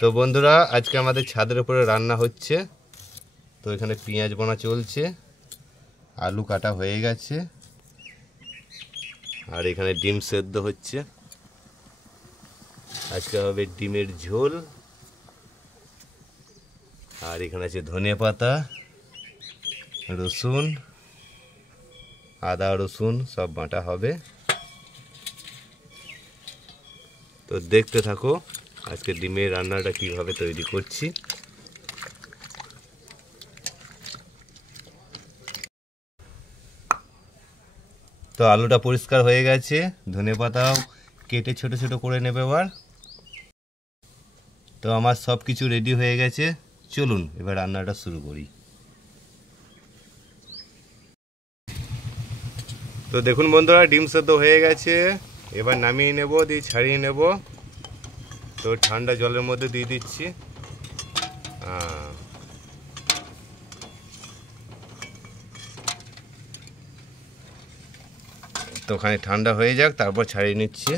তো বন্ধুরা, আজকে আমাদের ছাদের উপরে রান্না হচ্ছে। তো এখানে পেঁয়াজ বোনা চলছে, আলু কাটা হয়ে গেছে, আর এখানে ডিম সেদ্ধ হচ্ছে। আজকে হবে ডিমের ঝোল। আর এখানে আছে ধনেপাতা, রসুন, আদা রসুন সব বাটা হবে। তো দেখতে থাকো আজকে ডিমের রান্নাটা কিভাবে তৈরি করছি। তো আলুটা পরিষ্কার হয়ে গেছে, ধনেপাতাও কেটে ছোট ছোট করে নেবে এবার। তো আমার সব কিছু রেডি হয়ে গেছে, চলুন এবার রান্নাটা শুরু করি। তো দেখুন বন্ধুরা, ডিম সেদ্ধ হয়ে গেছে, এবার নামিয়ে নেব, দিয়ে ছাড়িয়ে নেব। তো ঠান্ডা জলের মধ্যে দিয়ে দিচ্ছি। তো ওখানে ঠান্ডা হয়ে যাক, তারপর ছাড়িয়ে নিচ্ছি।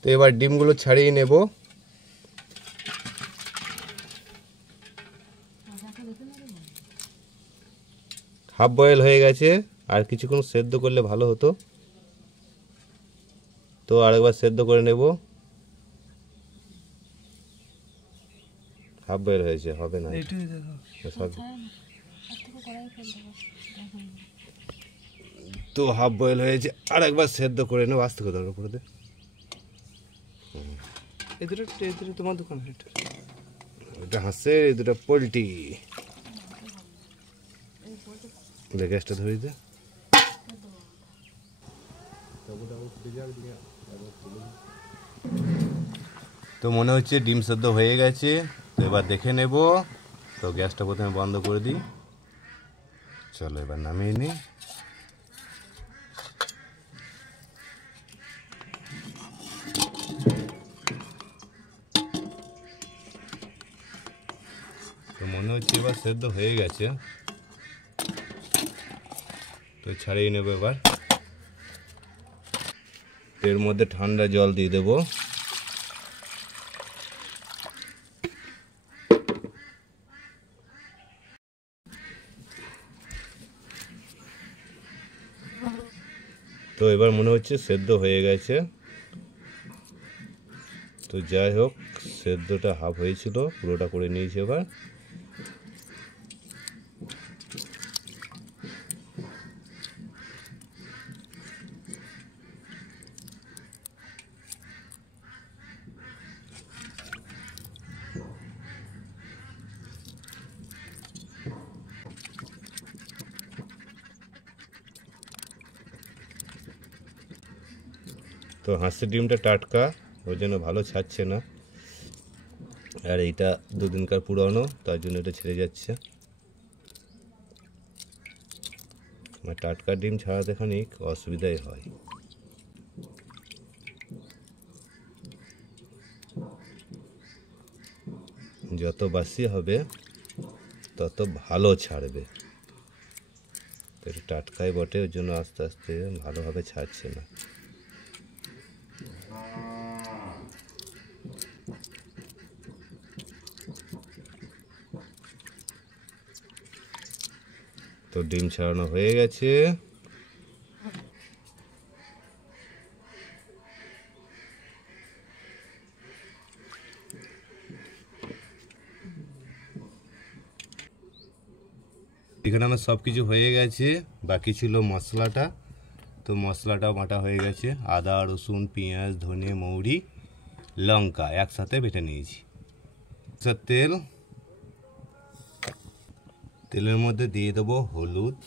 তো এবার ডিমগুলো ছাড়িয়ে নেব। হাফ বয়েল হয়ে গেছে, আর কিছুক্ষণ সেদ্ধ করলে ভালো হতো। তো আরেকবার সেদ্ধ করে নেব। হাফ বয়েল হয়েছে, হবে না। তো হাফ বয়েল হয়েছে, আর একবার সেদ্ধ করে নেব। আস্তে করে দরকার করে দে। এই দুটো তোমার দোকান, এটা হাসে, এই দুটো পোলট্রি। গ্যাসটা ধরিয়ে দে। তো মনে হচ্ছে ডিম সেদ্ধ হয়ে গেছে, তো এবার দেখে নেব। তো গ্যাসটা প্রথমে বন্ধ করে দিই। চলো এবার নামিয়ে নিই। তো মনে হচ্ছে এবার সেদ্ধ হয়ে গেছে, তো ছাড়িয়ে নেব এবার। এর মধ্যে ঠান্ডা জল দিয়ে দেবো। তো এবার মনে হচ্ছে সেদ্ধ হয়ে গেছে। তো যাই হোক, সেদ্ধটা হাফ হয়েছিল, পুরোটা করে নিয়েছি এবার। তো হাঁসের ডিমটা টাটকা, ওই জন্য ভালো ছাড়ছে না। আর এইটা দুদিনকার পুরনো, তার জন্য এটা ছেড়ে যাচ্ছে। টাটকা ডিম ছাড়াতে খানিক অসুবিধাই হয়। যত বাসি হবে তত ভালো ছাড়বে। এটা টাটকাই বটে, ওর জন্য আস্তে আস্তে ভালোভাবে ছাড়ছে না। তো ডিম ছাড়ানো হয়ে গেছে। এখানে আমার সব কিছু হয়ে গেছে, বাকি ছিল মশলাটা। তো মশলাটা বাটা হয়ে গেছে, আদা রসুন পেঁয়াজ ধনে মৌরি লঙ্কা একসাথে বেটে নিয়েছি। তেল, তেলের মধ্যে দিয়ে দেবো হলুদ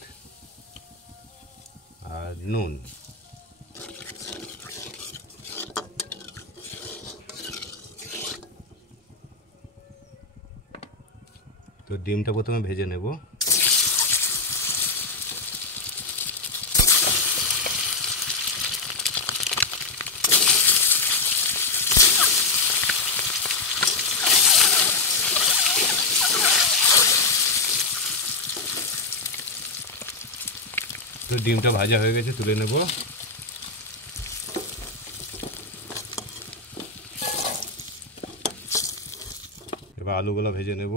আর নুন। তো ডিমটা প্রথমে ভেজে নেব। তো তো ডিমটা ভাজা হয়ে গেছে, তুলে নেব। এবার আলুগুলো ভেজে নেব।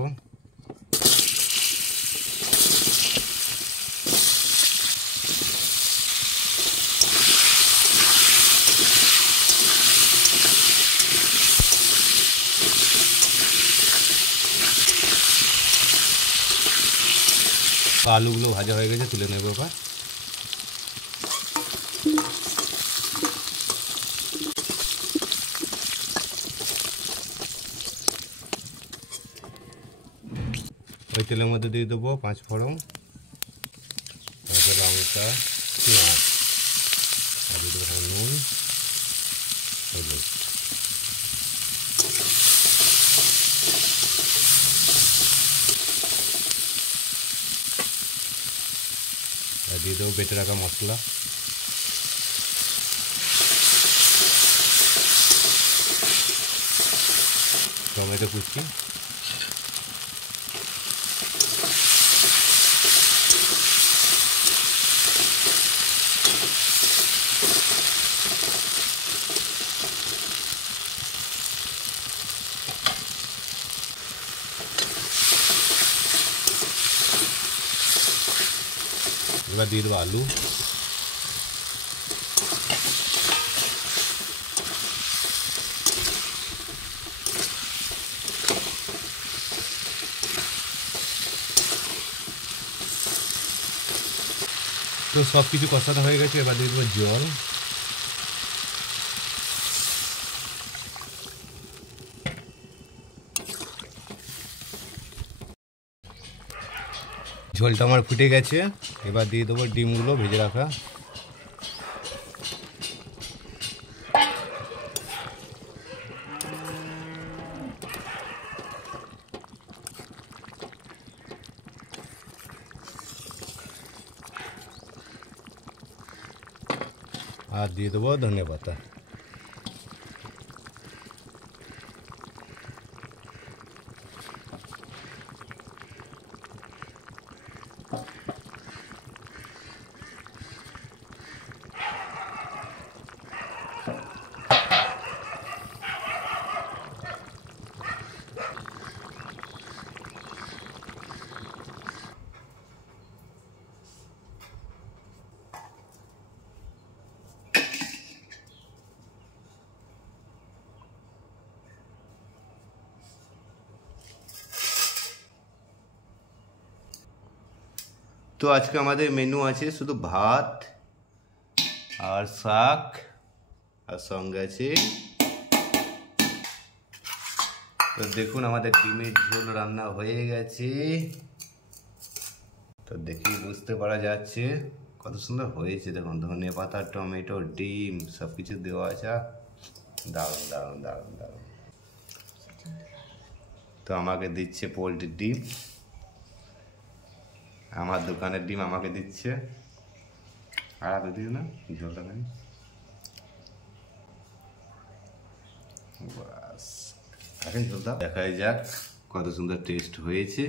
আলুগুলো ভাজা হয়ে গেছে, তুলে নেব। এবার ওই তেলের মধ্যে দিয়ে দেবো 5 ফোড়ন, লঙ্কা, পেঁয়াজ, আর দিয়ে দেবো নুন, হলুদ। আর দিয়ে দেবো বেটে রাখা মশলা। টমেটো কুচি, এবার দিয়ে দেবো আলু। তো সব কিছু কষানো হয়ে গেছে, এবার দিয়ে দেবো জল। ঝোলটা আমার ফুটে গেছে, এবার দিয়ে দেবো ডিমগুলো ভেজে রাখা। আর দিয়ে দেবো ধনিয়া পাতা। তো আজকে আমাদের মেনু আছে শুধু ভাত আর শাক, আর সঙ্গে আছে। তো দেখুন আমাদের ডিমের ঝোল রান্না হয়ে গেছে। তো দেখেই বুঝতে পারা যাচ্ছে কত সুন্দর হয়েছে। দেখুন ধনে পাতা, টমেটো, ডিম সব কিছু দেওয়া আছে। দারুণ দারুণ দারুণ দারুণ। তো আমাকে দিচ্ছে পোলট্রির ডিম, আমার দোকানের ডিম আমাকে দিচ্ছে। আর আগে দিও না, ঝোলটা নেই। বাস এখন ঝোলটা দেখাই যাক কত সুন্দর টেস্ট হয়েছে।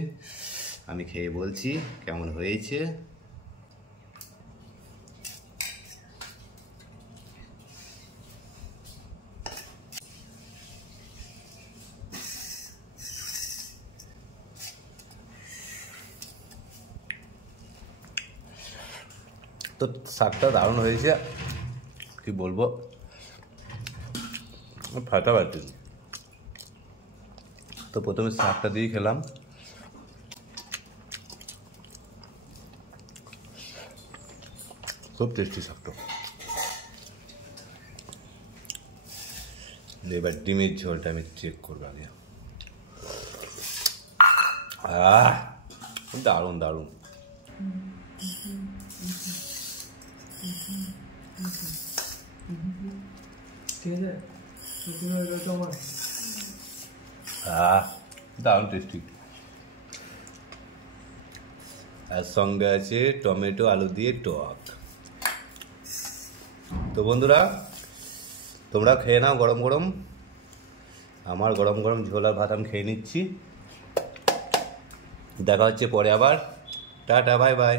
আমি খেয়ে বলছি কেমন হয়েছে। তো শাকটা দারুণ হয়েছে, কি বলবো, ফাটাফাটি। তো প্রথমে শাকটা দিয়ে খেলাম, খুব টেস্টি শাকটা। এবার ডিমের ঝোলটা আমি চেক করবো আগে। দারুণ দারুণ। দারুণ টেস্টি। আর সঙ্গে আছে টমেটো আলু দিয়ে টক। তো বন্ধুরা তোমরা খেয়ে নাও গরম গরম। আমার গরম গরম ঝোল আর ভাত আমি খেয়ে নিচ্ছি। দেখা হচ্ছে পরে আবার। Tata, bye bye.